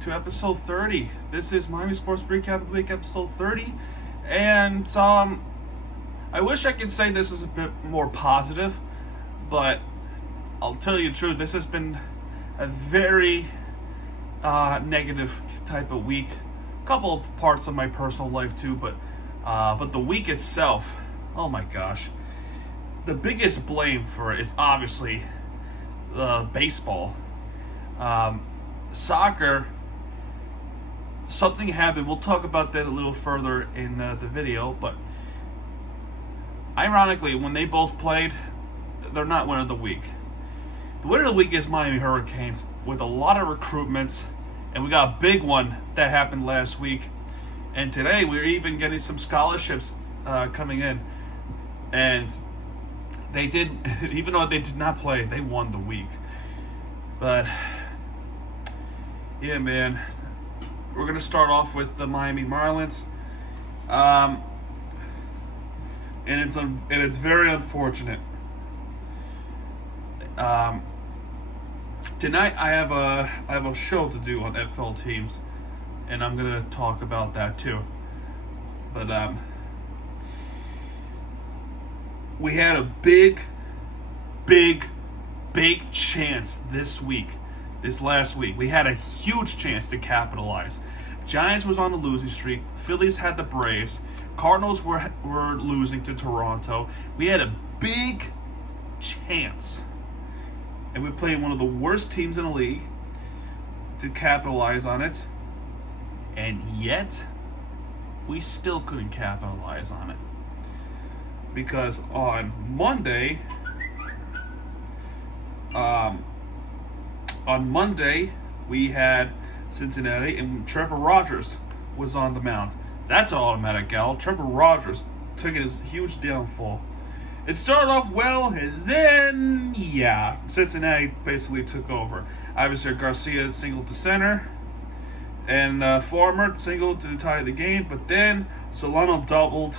to episode 30. This is Miami Sports Recap of the Week, episode 30. And I wish I could say this is a bit more positive, but I'll tell you the truth, this has been a very negative type of week. A couple of parts of my personal life too, but the week itself, oh my gosh. The biggest blame for it is obviously baseball. Soccer, something happened. We'll talk about that a little further in the video, but ironically, when they both played, they're not winner of the week. The winner of the week is Miami Hurricanes with a lot of recruitments, and we got a big one that happened last week. And today we're even getting some scholarships coming in. And they did, even though they did not play, they won the week. But yeah, man, we're gonna start off with the Miami Marlins, and it's very unfortunate. Tonight I have a show to do on FL teams, and I'm gonna talk about that too. But we had a big chance this last week. We had a huge chance to capitalize. Giants was on the losing streak. Phillies had the Braves. Cardinals were losing to Toronto. We had a big chance. And we played one of the worst teams in the league to capitalize on it. And yet, we still couldn't capitalize on it. Because on Monday, we had Cincinnati, and Trevor Rogers was on the mound. That's an automatic gal. Trevor Rogers took his huge downfall. It started off well, and then, Cincinnati basically took over. Obviously, Garcia singled to center, and Farmer singled to tie the game, but then Solano doubled,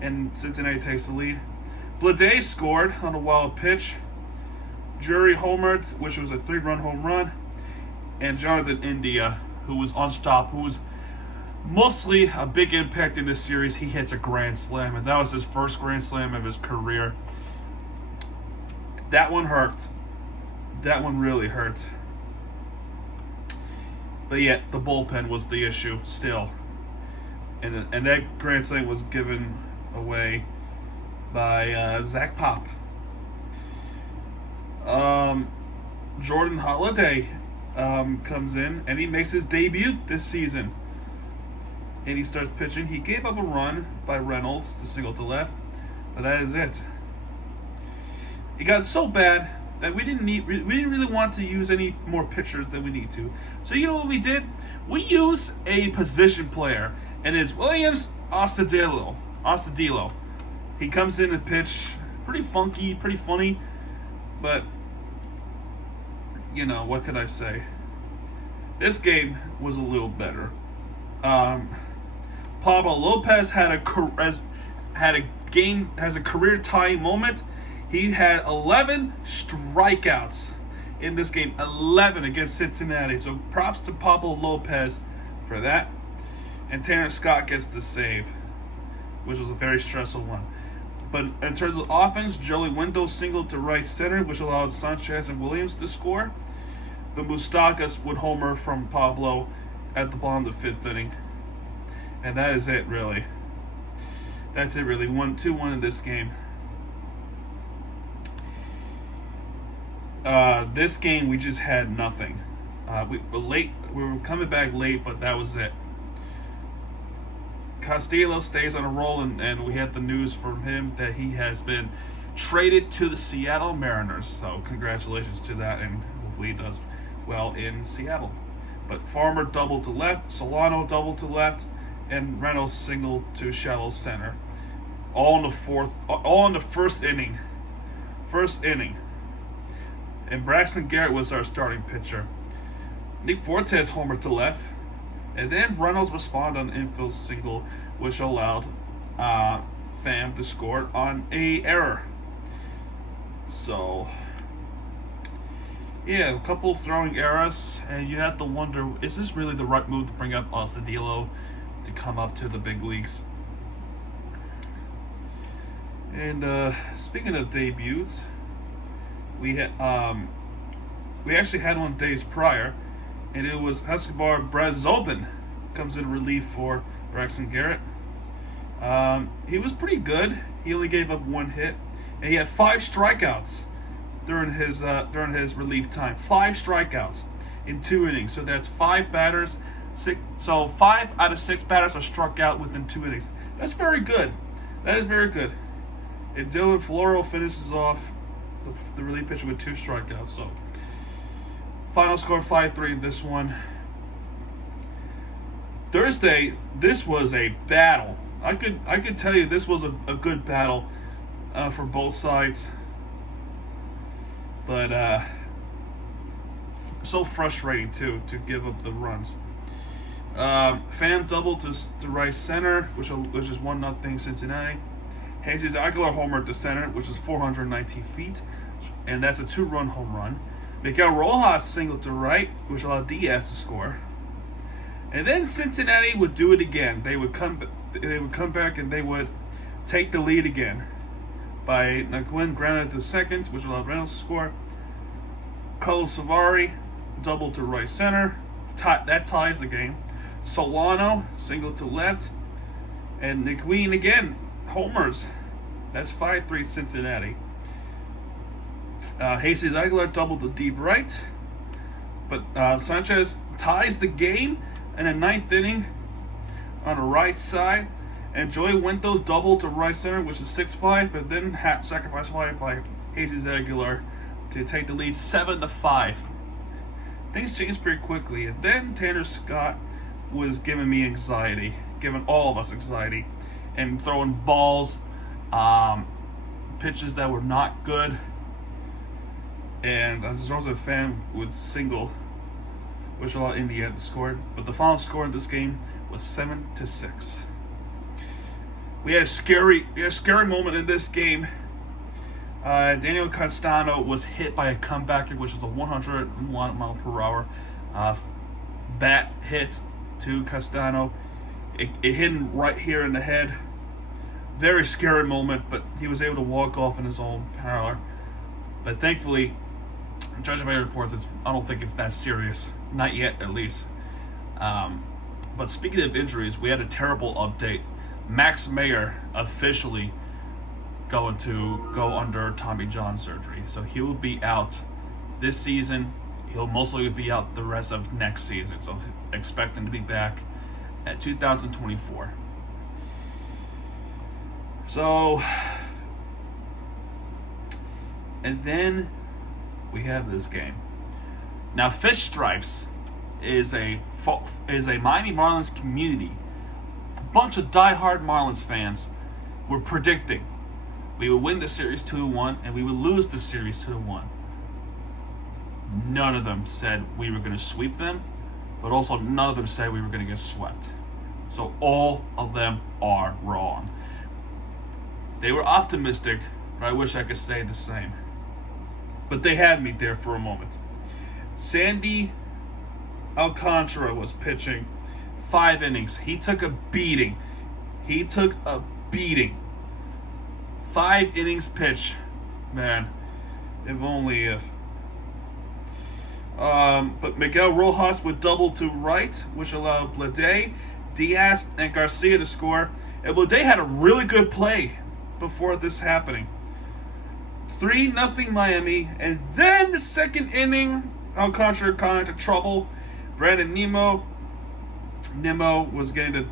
and Cincinnati takes the lead. Blade scored on a wild pitch. Drury homered, which was a 3-run home run. And Jonathan India, who was unstoppable, who was mostly a big impact in this series, he hits a grand slam. And that was his first grand slam of his career. That one hurt. That one really hurt. But yet, the bullpen was the issue still. And that grand slam was given away by Zach Pop. Jordan Holiday comes in, and he makes his debut this season. And he starts pitching. He gave up a run by Reynolds to single to left, but that is it. It got so bad that we didn't really want to use any more pitchers than we need to. So you know what we did? We used a position player, and it's Williams Astudillo. He comes in and pitch pretty funky, pretty funny, but you know, what can I say? This game was a little better. Pablo Lopez has a career-tying moment. He had 11 strikeouts in this game, 11 against Cincinnati. So props to Pablo Lopez for that. And Tanner Scott gets the save, which was a very stressful one. But in terms of offense, Joey Wendell singled to right center, which allowed Sanchez and Williams to score. But Moustakas would homer from Pablo at the bottom of the 5th inning. And that is it, really. That's it, really. 2-1 in this game. This game, we just had nothing. We were coming back late, but that was it. Castillo stays on a roll, and we had the news from him that he has been traded to the Seattle Mariners. So congratulations to that, and hopefully he does well in Seattle. But Farmer doubled to left, Solano doubled to left, and Reynolds singled to shallow center. All in the first inning. And Braxton Garrett was our starting pitcher. Nick Fortes homered to left. And then Reynolds responded on an infield single, which allowed Pham to score on a error. So Yeah, a couple throwing errors, and you have to wonder, is this really the right move to bring up Ostadillo to come up to the big leagues? And speaking of debuts, we actually had one days prior, and it was Escobar Brazobin comes in relief for Braxton Garrett. He was pretty good. He only gave up 1 hit, and he had 5 strikeouts during his relief time. 5 strikeouts in 2 innings. So that's 5 batters. 5 out of 6 batters are struck out within 2 innings. That's very good. That is very good. And Dylan Floro finishes off the relief pitcher with 2 strikeouts. So final score 5-3 in this one. Thursday, this was a battle. I could tell you this was a good battle for both sides. But so frustrating too to give up the runs. Pham doubled to right center, which is 1-0 Cincinnati. Jesus Aguilar homer to center, which is 419 feet, and that's a 2-run home run. Miguel Rojas singled to right, which allowed Diaz to score. And then Cincinnati would do it again. They would come back and they would take the lead again by Naquin grounded to second, which allowed Reynolds to score. Carlos Savari doubled to right center. That ties the game. Solano singled to left. And Naquin again, homers. That's 5-3 Cincinnati. Jesus Aguilar doubled to deep right. But Sanchez ties the game in the 9th inning on the right side. And Joey Wendell doubled to right center, which is 6-5, but then sacrifice fly by Jesus Aguilar to take the lead 7-5. Things changed pretty quickly, and then Tanner Scott was giving me anxiety, giving all of us anxiety, and throwing balls, pitches that were not good. And as a fan would single, which allowed India to score. But the final score in this game was 7-6. We had a scary moment in this game. Daniel Castano was hit by a comebacker, which is a 101 mile per hour bat hit to Castano. It hit him right here in the head. Very scary moment, but he was able to walk off in his own parlor. But thankfully, judging by reports, I don't think it's that serious. Not yet, at least. But speaking of injuries, we had a terrible update. Max Meyer officially going to go under Tommy John surgery. So he will be out this season. He'll mostly be out the rest of next season. So expect him to be back at 2024. So, and then we have this game. Now, Fish Stripes is a Miami Marlins community. A bunch of diehard Marlins fans were predicting we would win the series 2-1 and we would lose the series 2-1. None of them said we were going to sweep them, but also none of them said we were going to get swept. So all of them are wrong. They were optimistic, but I wish I could say the same. But they had me there for a moment. Sandy Alcantara was pitching 5 innings. He took a beating. 5 innings pitch. Man, if only if. But Miguel Rojas would double to right, which allowed Blade, Diaz, and Garcia to score. And Blade had a really good play before this happening. 3-0 Miami. And then the second inning, Alcantara got into trouble. Brandon Nimmo was getting to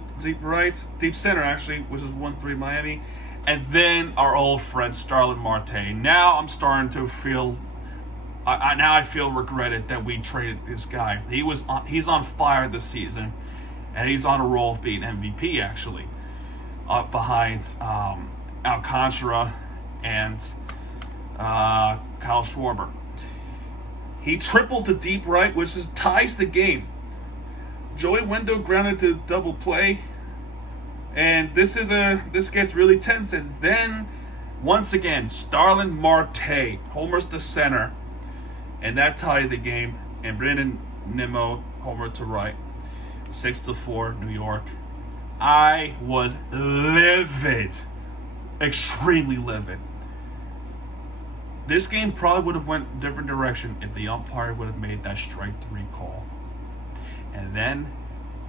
deep center actually, which is 1-3 Miami. And then our old friend Starlin Marte. Now I'm starting to feel, I feel regretted that we traded this guy. He's on fire this season, and he's on a roll of being MVP actually, behind Alcantara and Kyle Schwarber. He tripled to deep right, which ties the game. Joey Wendell grounded to double play. And this gets really tense. And then, once again, Starlin Marte homers to center. and that tied the game. And Brandon Nimmo homered to right, 6-4, New York. I was livid, extremely livid. This game probably would have went a different direction if the umpire would have made that strike 3 call. And then,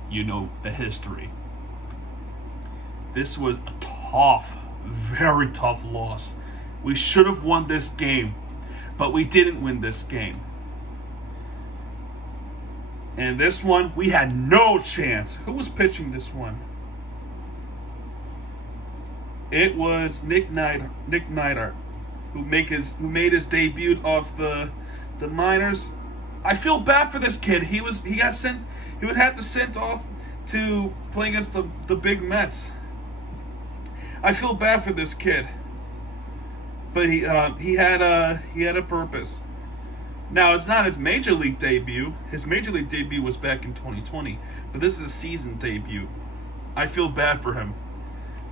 you know the history. This was a tough, very tough loss. We should have won this game, but we didn't win this game. And this one, we had no chance. Who was pitching this one? It was Nick Neidhart, who made his debut off the minors. I feel bad for this kid. He would have to sent off to play against the big Mets. I feel bad for this kid, but he had a purpose. Now, it's not his major league debut. His major league debut was back in 2020, but this is a season debut. I feel bad for him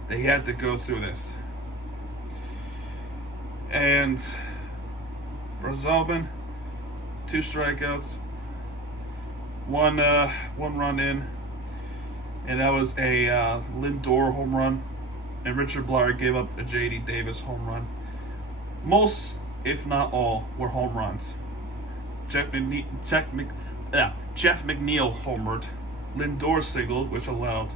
that he had to go through this. And Brazilban, 2 strikeouts, one run in, and that was a Lindor home run. And Richard Bleier gave up a J.D. Davis home run. Most, if not all, were home runs. Jeff McNeil homered. Lindor singled, which allowed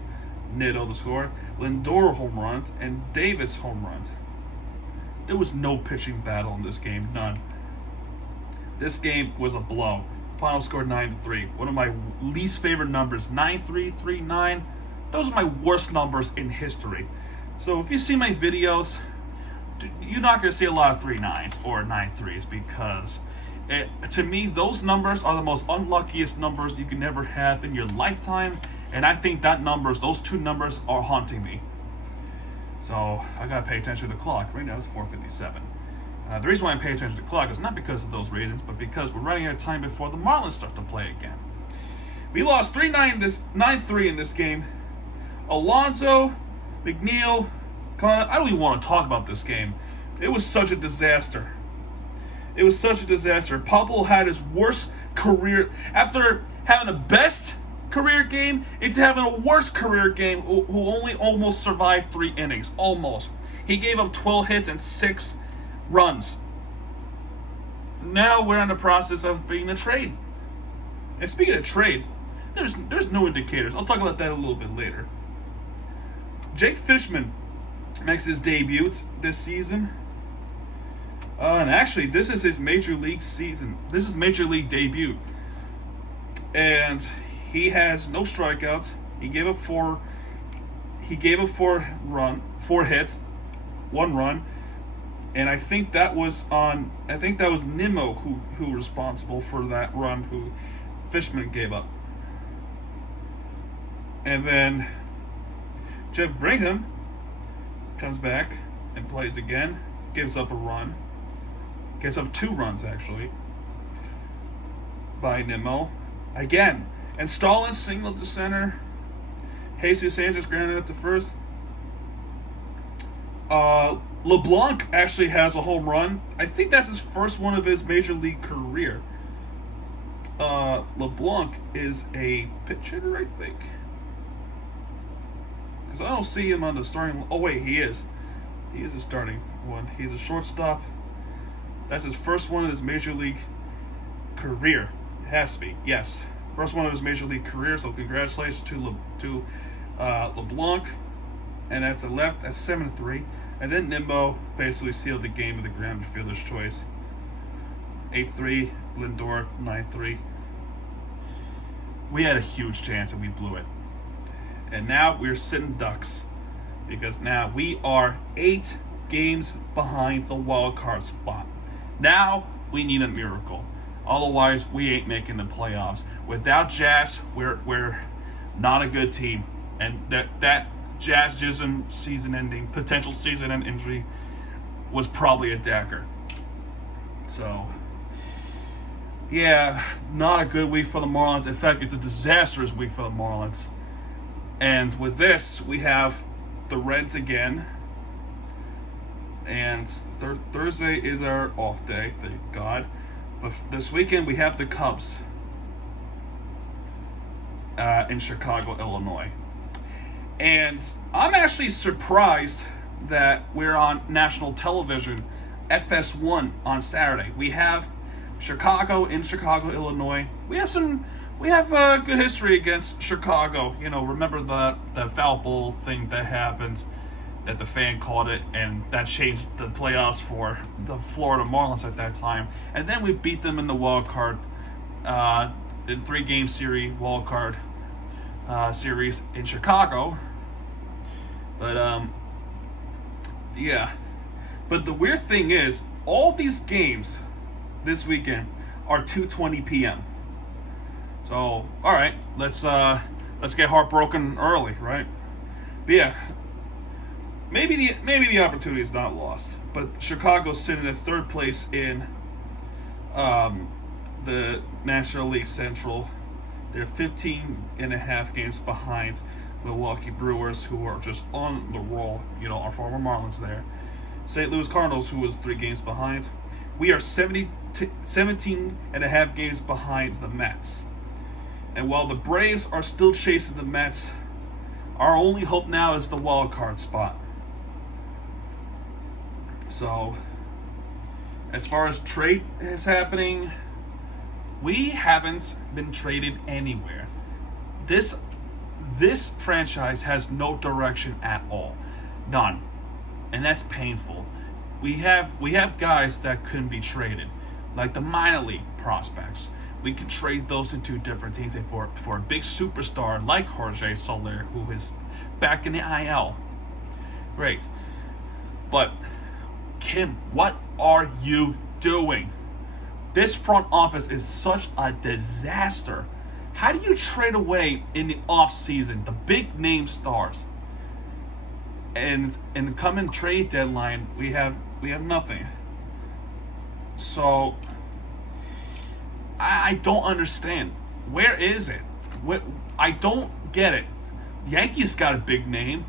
Nido to score. Lindor home runs and Davis home runs. There was no pitching battle in this game, none. This game was a blow. Final score 9-3. One of my least favorite numbers, 9-3, 3-9. Those are my worst numbers in history. So if you see my videos, you're not going to see a lot of 3-9s or 9-3s because to me, those numbers are the most unluckiest numbers you can ever have in your lifetime. And I think those 2 numbers are haunting me. So I got to pay attention to the clock. Right now it's 4:57. The reason why I'm paying attention to the clock is not because of those reasons, but because we're running out of time before the Marlins start to play again. We lost 9-3 in this game. Alonso, McNeil, I don't even want to talk about this game. It was such a disaster. Pablo had his worst career. After having the best career game, into having a worst career game, who only almost survived 3 innings. Almost. He gave up 12 hits and 6 runs. Now we're in the process of being a trade. And speaking of trade, there's no indicators. I'll talk about that a little bit later. Jake Fishman makes his debut this season. And actually, this is his major league season. This is major league debut. And he has no strikeouts. He gave up 4 hits, 1 run. And I think that was Nimmo who was responsible for that run who Fishman gave up. And then Jeff Brigham comes back and plays again, gives up a run. Gives up 2 runs, actually, by Nimmo. Again. And Stalin singled to center. Jesus Sanchez grounded up to first. LeBlanc actually has a home run. I think that's his first one of his major league career. LeBlanc is a pitch hitter, I think. Because I don't see him on the starting. Oh, wait, he is. He is a starting one. He's a shortstop. That's his first one of his major league career. It has to be, yes. First one of his major league career, so congratulations to LeBlanc. And that's a left at 7-3. And then Nimmo basically sealed the game with the ground fielder's choice. 8-3, Lindor 9-3. We had a huge chance and we blew it. And now we're sitting ducks because now we are 8 games behind the wild card spot. Now we need a miracle. Otherwise, we ain't making the playoffs. Without Jazz, we're not a good team. And that Jazz-Jism potential season-end injury was probably a dagger. So, yeah, not a good week for the Marlins. In fact, it's a disastrous week for the Marlins. And with this, we have the Reds again. And Thursday is our off day, thank God. But this weekend we have the Cubs in Chicago, Illinois. And I'm actually surprised that we're on national television, FS1, on Saturday. We have Chicago in Chicago, Illinois. We have good history against Chicago. You know, remember the foul ball thing that happened, that the fan called it, and that changed the playoffs for the Florida Marlins at that time. And then we beat them in the wild card, in 3-game series, wild card series in Chicago. But yeah. But the weird thing is, all these games this weekend are 2:20 p.m. So, all right, let's get heartbroken early, right? But yeah, maybe the opportunity is not lost. But Chicago's sitting in 3rd place in the National League Central. They're 15.5 games behind Milwaukee Brewers, who are just on the roll. You know, our former Marlins there. St. Louis Cardinals, who was 3 games behind. We are 17.5 games behind the Mets. And while the Braves are still chasing the Mets, our only hope now is the wild card spot. So, as far as trade is happening, we haven't been traded anywhere. This franchise has no direction at all. None. And that's painful. We have guys that couldn't be traded, like the minor league prospects. We could trade those into different teams, and for a big superstar like Jorge Soler, who is back in the IL. Great. But Kim, what are you doing? This front office is such a disaster. How do you trade away in the off-season the big name stars? And come trade deadline, we have nothing. So I don't understand. Where is it? I don't get it. Yankees got a big name.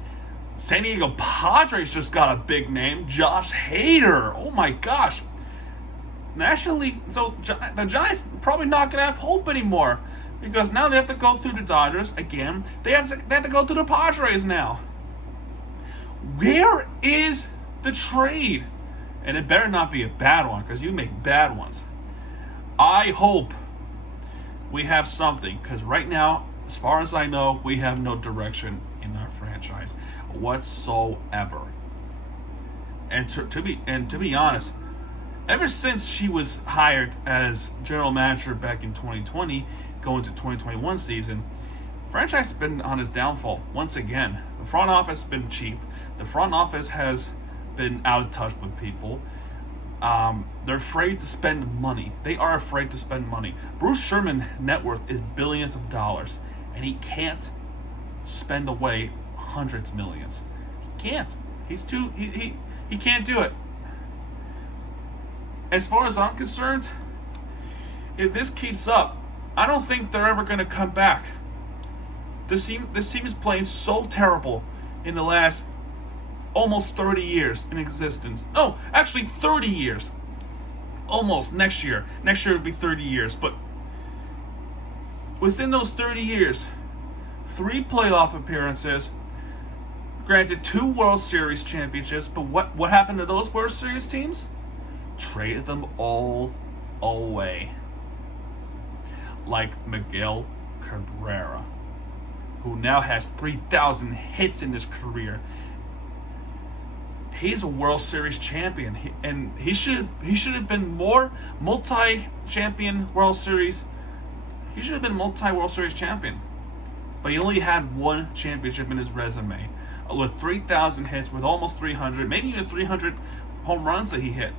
San Diego Padres just got a big name. Josh Hader. Oh my gosh. National League. So the Giants probably not going to have hope anymore, because now they have to go through the Dodgers again. They have to go through the Padres now. Where is the trade? And it better not be a bad one, because you make bad ones. I hope we have something, because right now, as far as I know, we have no direction in our franchise whatsoever. And to be honest, ever since she was hired as general manager back in 2020, going to 2021 season, franchise has been on its downfall once again. The front office has been cheap. The front office has been out of touch with people. They're afraid to spend money. They are afraid to spend money. Bruce Sherman's net worth is billions of dollars, and he can't spend away hundreds of millions. He can't. He can't do it. As far as I'm concerned, if this keeps up, I don't think they're ever going to come back. This team is playing so terrible in the last almost 30 years in existence. No, actually 30 years. Almost next year. Next year would be 30 years. But within those 30 years, 3 playoff appearances, granted 2 World Series championships, but what happened to those World Series teams? Traded them all away. Like Miguel Cabrera, who now has 3,000 hits in his career. He's a World Series champion, and he should have been more multi-champion World Series. He should have been multi-World Series champion, but he only had 1 championship in his resume, with 3,000 hits, with almost 300, maybe even 300 home runs that he hit.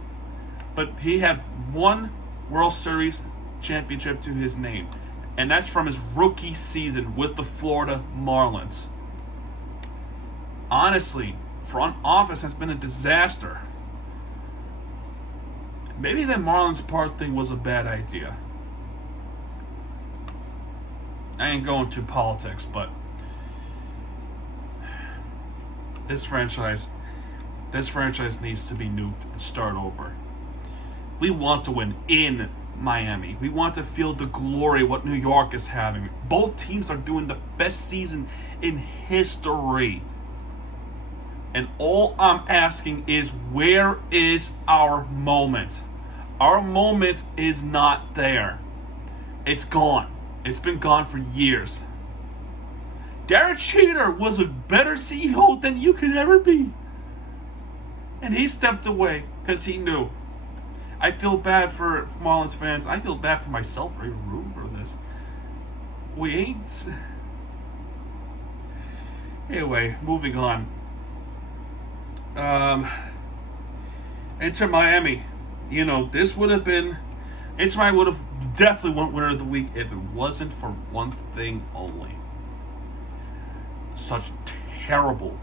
But he had 1 World Series championship to his name, and that's from his rookie season with the Florida Marlins. Honestly, front office has been a disaster. Maybe that Marlins part thing was a bad idea. I ain't going to politics, but this franchise needs to be nuked and start over. We want to win in Miami. We want to feel the glory of what New York is having. Both teams are doing the best season in history. And all I'm asking is, where is our moment? Our moment is not there. It's gone. It's been gone for years. Derek Jeter was a better CEO than you could ever be. And he stepped away because he knew. I feel bad for Marlins fans. I feel bad for myself for even rooting for this. We ain't. Anyway, moving on. Inter Miami. You know, this would have been. Inter Miami would have definitely won winner of the week if it wasn't for one thing only. Such terrible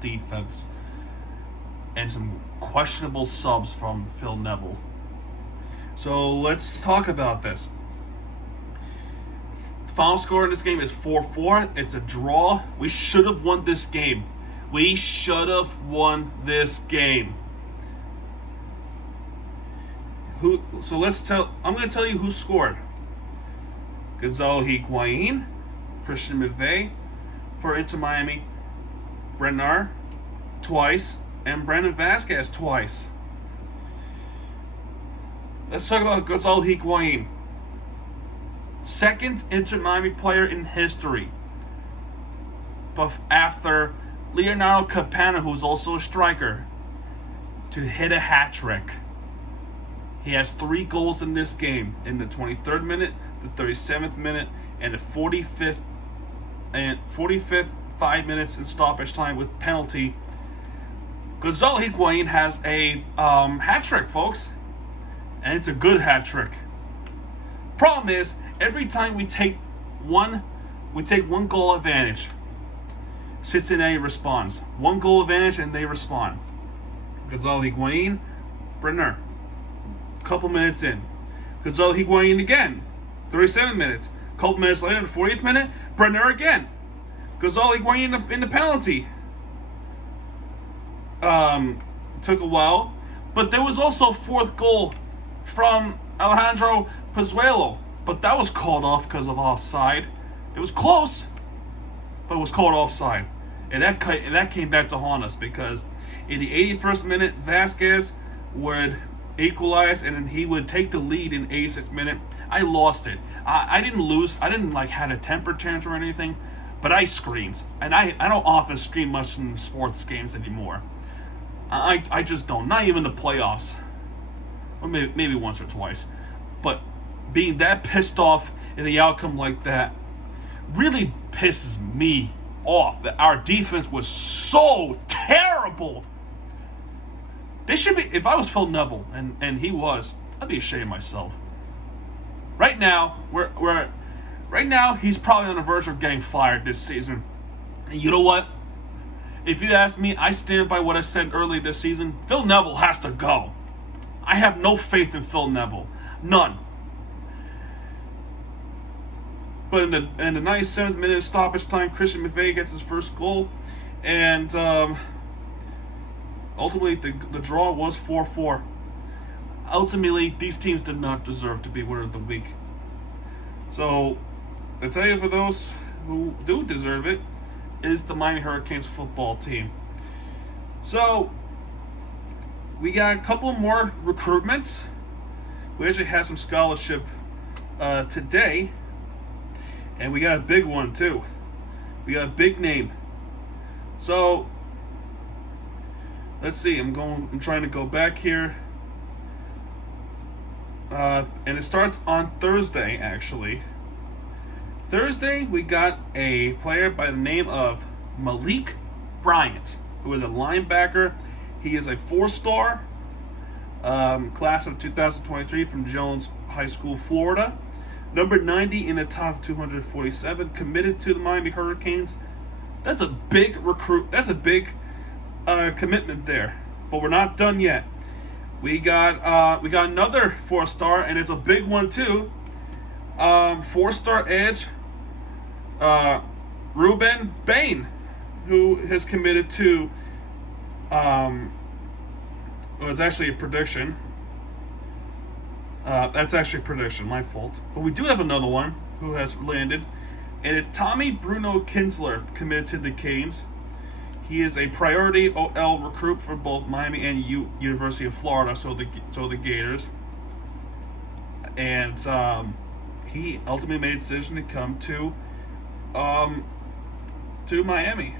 defense. And some questionable subs from Phil Neville. So let's talk about this. The final score in this game is 4-4. It's a draw. We should have won this game. I'm going to tell you who scored. Gonzalo Higuain, Christian McVay for Inter Miami, Brenner twice, and Brandon Vasquez twice. Let's talk about Gonzalo Higuain. Second Inter Miami player in history, but after Leonardo Campana, who's also a striker, to hit a hat trick. He has 3 goals in this game, in the 23rd minute, the 37th minute, and the 45th 5 minutes in stoppage time with penalty. Gonzalo Higuain has a hat trick, folks, and it's a good hat trick. Problem is, every time we take one goal advantage, Cincinnati responds. 1 goal advantage and they respond. Gonzalo Higuain, Brenner, couple minutes in. Gonzalo Higuain again, 37 minutes. Couple minutes later, the 40th minute, Brenner again. Gonzalo Higuain in the penalty. Took a while, but there was also a 4th goal from Alejandro Pozuelo, but that was called off because of offside. It was close, but it was called offside, and that came back to haunt us because in the 81st minute, Vasquez would equalize, and then he would take the lead in 86th minute. I lost it. I didn't lose. I didn't had a temper tantrum or anything, but I screamed, and I don't often scream much in sports games anymore. I just don't. Not even the playoffs. Or maybe once or twice. But being that pissed off in the outcome like that really pisses me off. That our defense was so terrible. They should be. If I was Phil Neville, and he was, I'd be ashamed of myself. Right now, right now he's probably on the verge of getting fired this season. And you know what? If you ask me, I stand by what I said earlier this season. Phil Neville has to go. I have no faith in Phil Neville. None. But in the 97th minute of stoppage time, Christian McVay gets his first goal. And ultimately, the draw was 4-4. Ultimately, these teams did not deserve to be winner of the week. So, I tell you, for those who do deserve it, is the Miami Hurricanes football team. So, we got a couple more recruitments. We actually had some scholarship today, and we got a big one too. We got a big name. So, let's see. I'm trying to go back here, and it starts on Thursday. Actually, Thursday we got a player by the name of Malik Bryant, who is a linebacker. He is a 4-star, class of 2023 from Jones High School, Florida. Number 90 in the top 247, committed to the Miami Hurricanes. That's a big recruit. That's a big commitment there. But we're not done yet. We got another 4-star, and it's a big one too. 4-star edge, Ruben Bain, who has committed to. Well, it's actually a prediction. That's actually a prediction, my fault. But we do have another one who has landed, and it's Tommy Bruno Kinsler committed to the Canes. He is a priority OL recruit for both Miami and University of Florida, so the Gators. And he ultimately made a decision to come to Miami.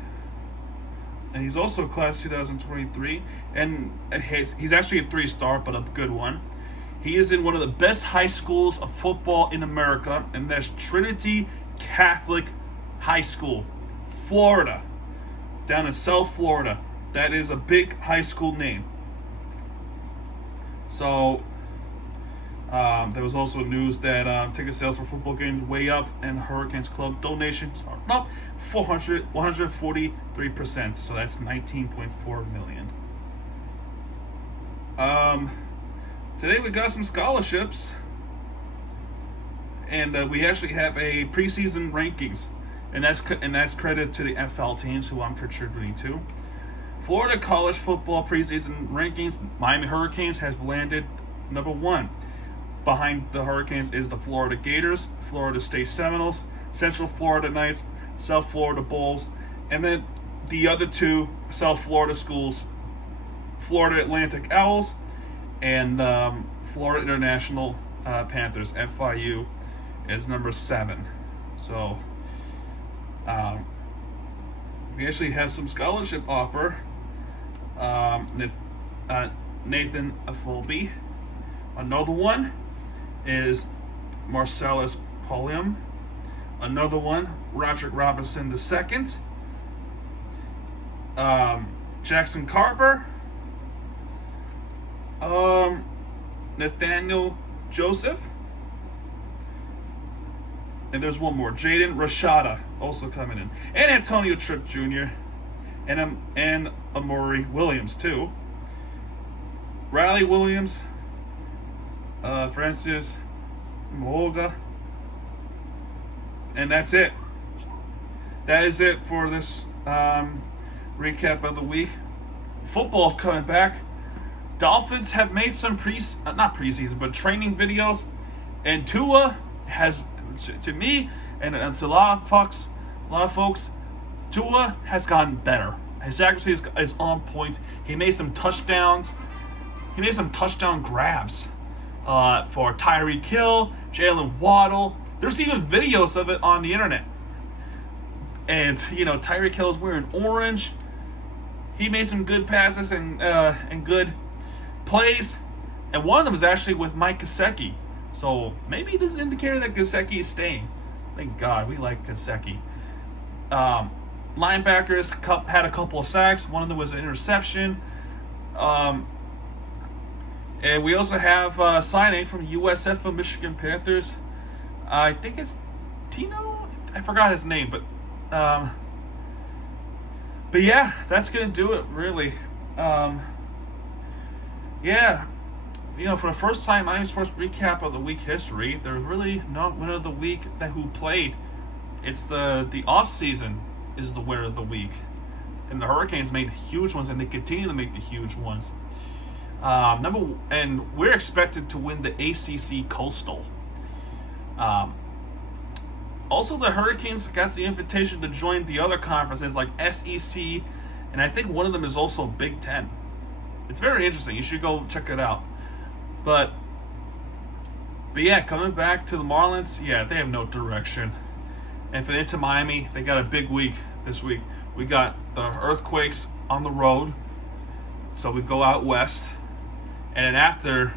And he's also class 2023, and he's actually a 3-star, but a good one. He is in one of the best high schools of football in America, and that's Trinity Catholic High School, Florida, down in South Florida. That is a big high school name. So there was also news that ticket sales for football games way up, and Hurricanes club donations are up 143%. So that's $19.4 million. Today we got some scholarships, and we actually have a preseason rankings, and that's credit to the FL teams who I'm contributing to. Florida college football preseason rankings. Miami Hurricanes has landed number 1. Behind the Hurricanes is the Florida Gators, Florida State Seminoles, Central Florida Knights, South Florida Bulls, and then the other 2 South Florida schools, Florida Atlantic Owls and Florida International Panthers. FIU is number 7. So we actually have some scholarship offer. Nathan Afolby. Another one is Marcellus Polium. Another one, Roderick Robinson II. Jackson Carver. Nathaniel Joseph. And there's one more, Jaden Rashada, also coming in. And Antonio Tripp Jr. And Amori Williams, too. Riley Williams. Francis Moga. And that's it. That is it for this recap of the week. Football's coming back. Dolphins have made some not preseason, but training videos. And Tua has, to me, and to a lot of folks, Tua has gotten better. His accuracy is on point. He made some touchdowns. He made some touchdown grabs for Tyreek Hill, Jalen Waddle. There's even videos of it on the internet. And Tyreek Hill is wearing orange. He made some good passes and good plays, and one of them is actually with Mike Gesicki. So maybe this is an indicator that Gesicki is staying. Thank God, we like Gesicki. Linebackers had a couple of sacks. One of them was an interception. And we also have signing from USF of Michigan Panthers. I think it's Tino. I forgot his name, but yeah, that's gonna do it. Really. Yeah, for the first time, Miami Sports recap of the week history. There's really not winner of the week who played. It's the off season is the winner of the week, and the Hurricanes made huge ones, and they continue to make the huge ones. And we're expected to win the ACC Coastal. Also, the Hurricanes got the invitation to join the other conferences like SEC, and I think one of them is also Big Ten. It's very interesting. You should go check it out. But yeah, coming back to the Marlins, yeah, they have no direction. And for Inter Miami, they got a big week this week. We got the Earthquakes on the road, so we go out west. And then after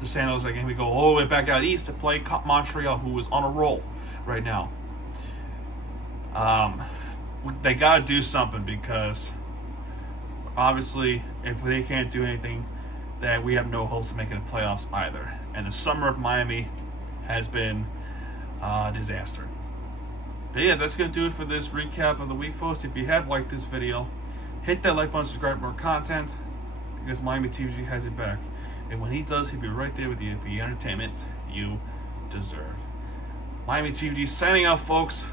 the San Jose game, we go all the way back out east to play Montreal, who is on a roll right now. They got to do something, because obviously, if they can't do anything, then we have no hopes of making the playoffs either. And the summer of Miami has been a disaster. But yeah, that's going to do it for this recap of the week, folks. If you have liked this video, hit that like button, subscribe for more content, because Miami TVG has your back. And when he does, he'll be right there with you for the entertainment you deserve. Miami TVG signing out, folks.